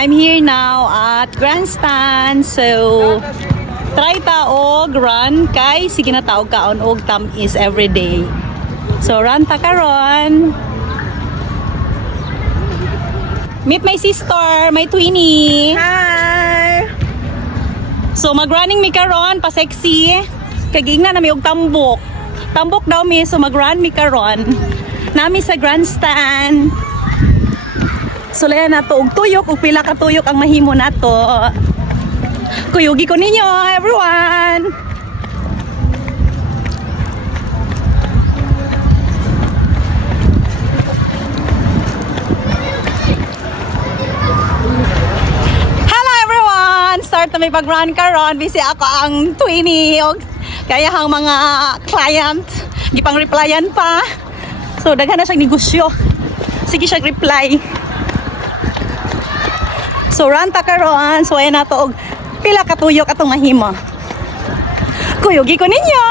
I'm here now at Grandstand. So, try ta og run kay sige na taog kaon og tamis every day. So, run ta karon. Meet my sister, my twinnie. Hi! So, mag-running mi karon pa sexy. Kagingna na mi og tambok. Tambok daw mi, so mag-run mi karon. Nami sa Grandstand. So, layan na to og tuyok, og pila ka tuyok ang mahimo na to. Kuyugi ko ninyo, everyone! Hello everyone! Start na may pag-run karon. Busy ako ang twinnie o kaya ang mga client. Gipang replyan pa. So, daghan na siyang negosyo. Sige siya reply. So, run ta karon. So, ayan na to og pila ka tuyok atong mahimo. Kuyugi ko ninyo!